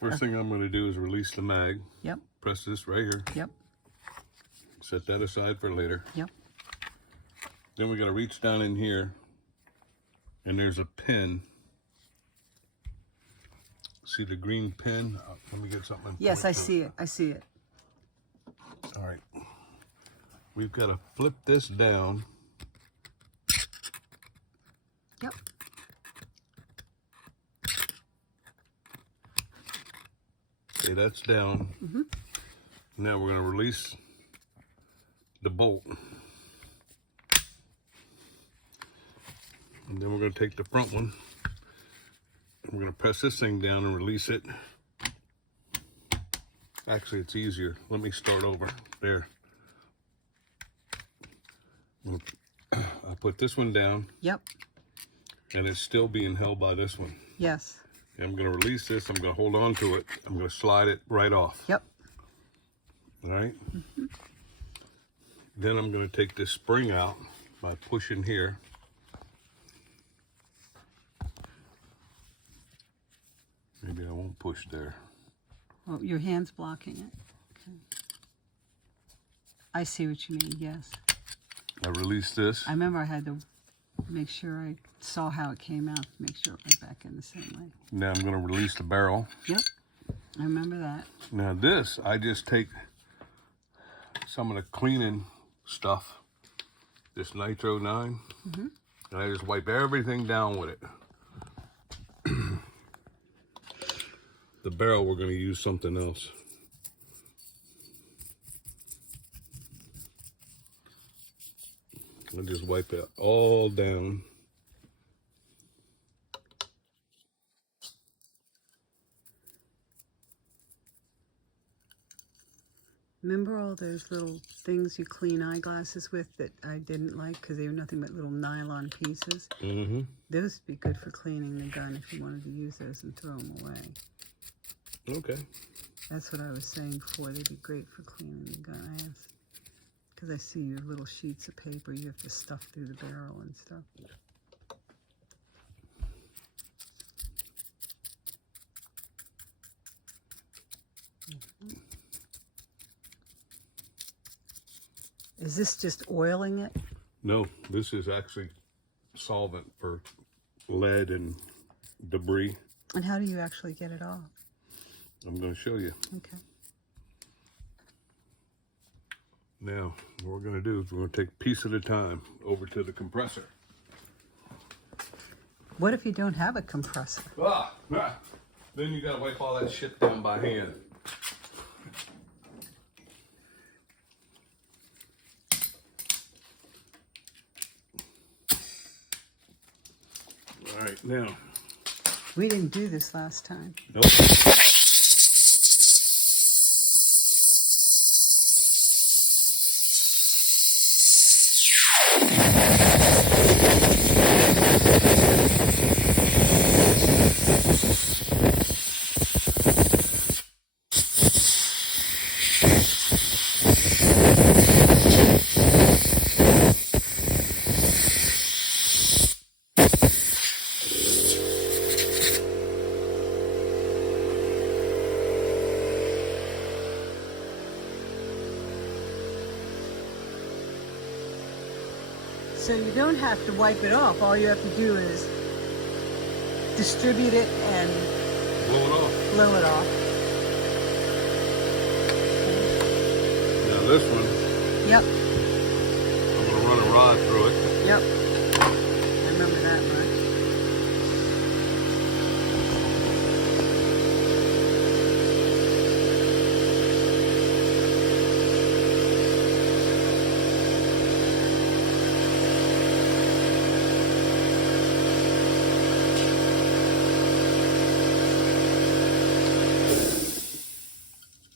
First thing I'm going to do is release the mag. Yep. Press this right here. Yep. Set that aside for later. Yep. Then we got to reach down in here, and there's a pin. See the green pin? Let me get something. Yes, I see it. I see it. All right. We've got to flip this down. Yep. Okay, that's down. Now we're going to release the bolt. And then we're going to take the front one. And we're going to press this thing down and release it. Actually, it's easier. Let me start over. There. I'll put this one down. Yep. And it's still being held by this one. Yes. And I'm going to release this. I'm going to hold on to it. I'm going to slide it right off. Yep. All right. Then I'm going to take this spring out by pushing here. Maybe I won't push there. Oh, your hand's blocking it. Okay. I see what you mean. Yes. I release this. I remember I had to make sure I saw how it came out to make sure it went back in the same way. Now I'm going to release the barrel. Yep. I remember that. Now this, I just take some of the cleaning stuff, this Nitro 9, and I just wipe everything down with it. The barrel, we're going to use something else. I'll just wipe it all down. Remember all those little things you clean eyeglasses with that I didn't like because they were nothing but little nylon pieces? Mm-hmm. Those would be good for cleaning the gun if you wanted to use those and throw them away. Okay. That's what I was saying before. They'd be great for cleaning the gun. Because I see your little sheets of paper you have to stuff through the barrel and stuff. Is this just oiling it? No, this is actually solvent for lead and debris. And how do you actually get it off? I'm going to show you. Okay. Now, what we're going to do is we're going to take a piece at a time over to the compressor. What if you don't have a compressor? Then you got to wipe all that shit down by hand. All right, now. We didn't do this last time. Nope. So you don't have to wipe it off. All you have to do is distribute it and Blow it off. blow it off. Now this one, Yep. I'm going to run a rod through it. Yep. I remember that much.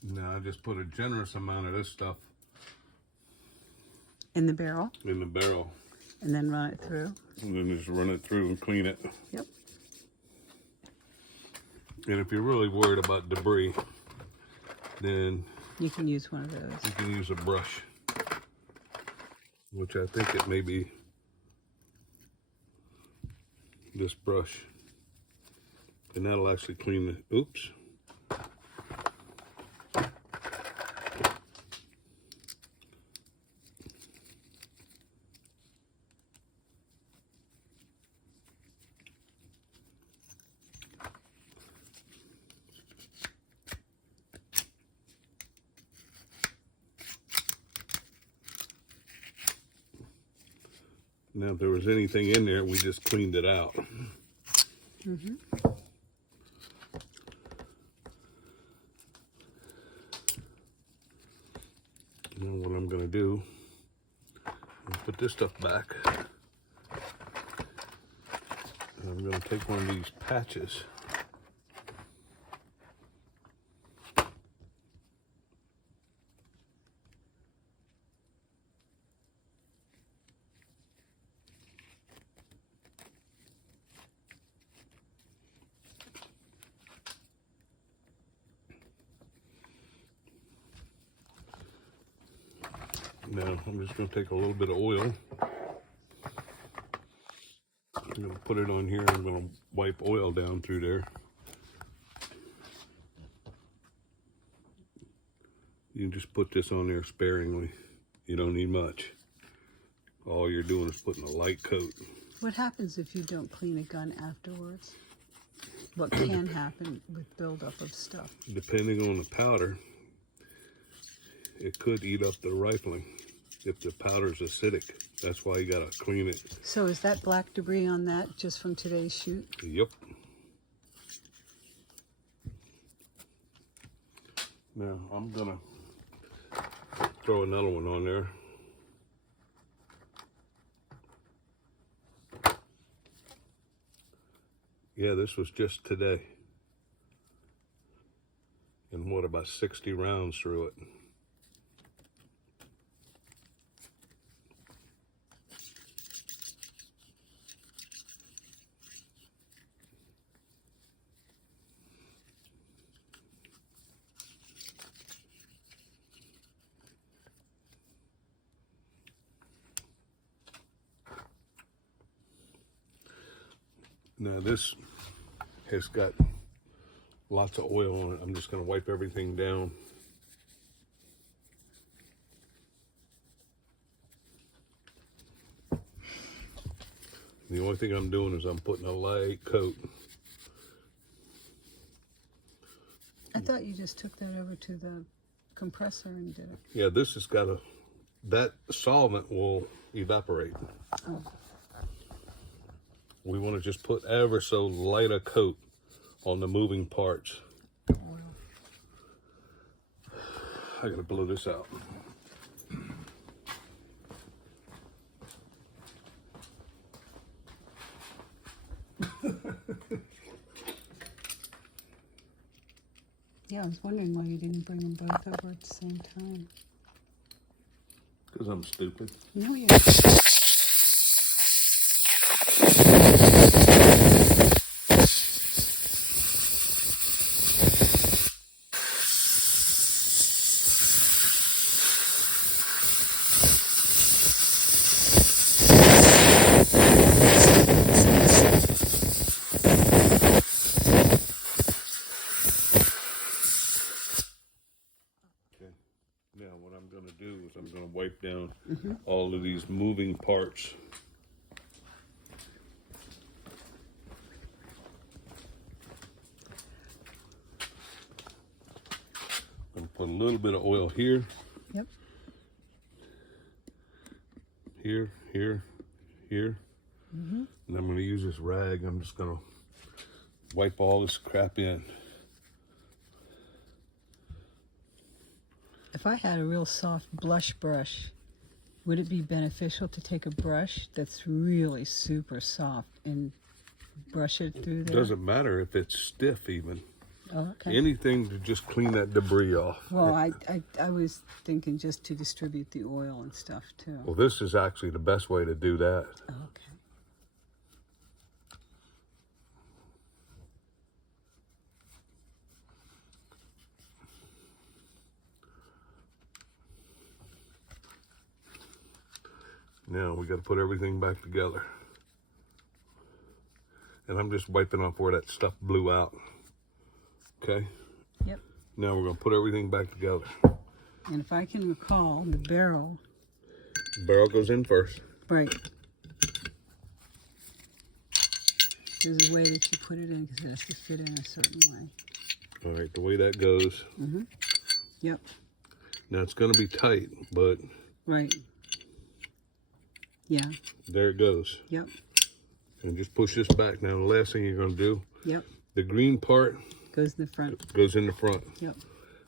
Now I just put a generous amount of this stuff In the barrel. in the barrel. And then run it through. And then just run it through and clean it. Yep. And if you're really worried about debris, then You can use one of those. you can use a brush, which I think it may be this brush. And that'll actually clean the, oops. Now, if there was anything in there, we just cleaned it out. Now what I'm going to do is put this stuff back. And I'm going to take one of these patches. Now I'm just going to take a little bit of oil. I'm going to put it on here. I'm going to wipe oil down through there. You can just put this on there sparingly. You don't need much. All you're doing is putting a light coat. What happens if you don't clean a gun afterwards? What can happen with buildup of stuff? Depending on the powder, it could eat up the rifling if the powder's acidic. That's why you gotta clean it. So is that black debris on that just from today's shoot? Yep. Now I'm gonna throw another one on there. Yeah, this was just today. And what, about 60 rounds through it. Now this has got lots of oil on it. I'm just going to wipe everything down. The only thing I'm doing is I'm putting a light coat. I thought you just took that over to the compressor and did it. Yeah, this has got that solvent will evaporate. Oh. We want to just put ever so light a coat on the moving parts. Oil. I gotta blow this out. Yeah, I was wondering why you didn't bring them both over at the same time. Because I'm stupid. No, you're Now what I'm going to do is I'm going to wipe down all of these moving parts. I'm going to put a little bit of oil here, Yep. here, here, here. And I'm going to use this rag. I'm just going to wipe all this crap in. If I had a real soft blush brush, would it be beneficial to take a brush that's really super soft and brush it through there? Doesn't matter if it's stiff even. Oh, okay. Anything to just clean that debris off. Well, I was thinking just to distribute the oil and stuff too. Well, this is actually the best way to do that. Okay. Now we got to put everything back together. And I'm just wiping off where that stuff blew out. Okay? Yep. Now we're going to put everything back together. And if I can recall, the barrel. Barrel goes in first. Right. There's a way that you put it in because it has to fit in a certain way. All right, the way that goes. Yep. Now it's going to be tight, but Right. Yeah. There it goes. Yep. And just push this back. Now the last thing you're going to do, Yep. the green part Goes in the front. goes in the front. Yep.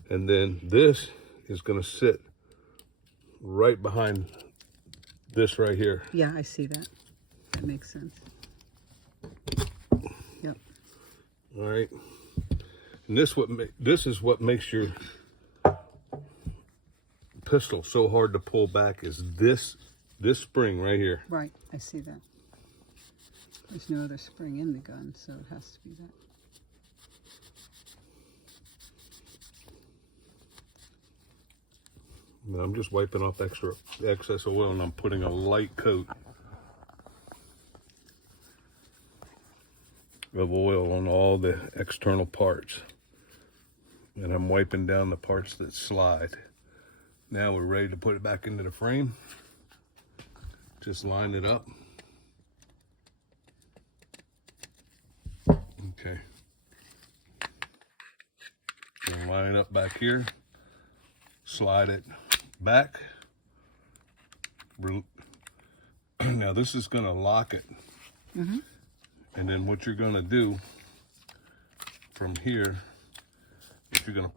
And then this is going to sit right behind this right here. Yeah, I see that. That makes sense. Yep. All right. And this is what makes your pistol so hard to pull back, is this spring right here. Right. I see that. There's no other spring in the gun, so it has to be that. Now I'm just wiping off excess oil, and I'm putting a light coat of oil on all the external parts. And I'm wiping down the parts that slide. Now we're ready to put it back into the frame. Just line it up. Okay. And line it up back here. Slide it back. Now this is going to lock it. Mm-hmm. And then what you're going to do from here is you're going to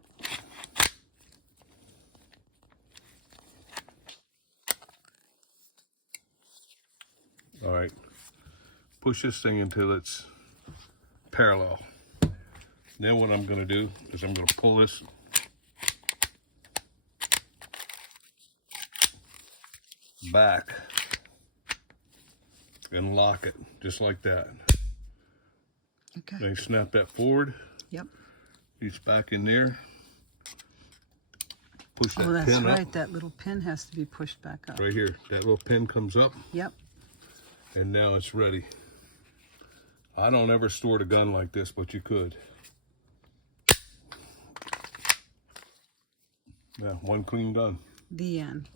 all right, push this thing until it's parallel. Then what I'm going to do is I'm going to pull this back and lock it just like that. Okay. Then snap that forward. Yep. Reach back in there. Push that Oh, that's pin right. up. That little pin has to be pushed back up. Right here. That little pin comes up. Yep. And now it's ready. I don't ever store the gun like this, but you could. Yeah, one clean gun. The end.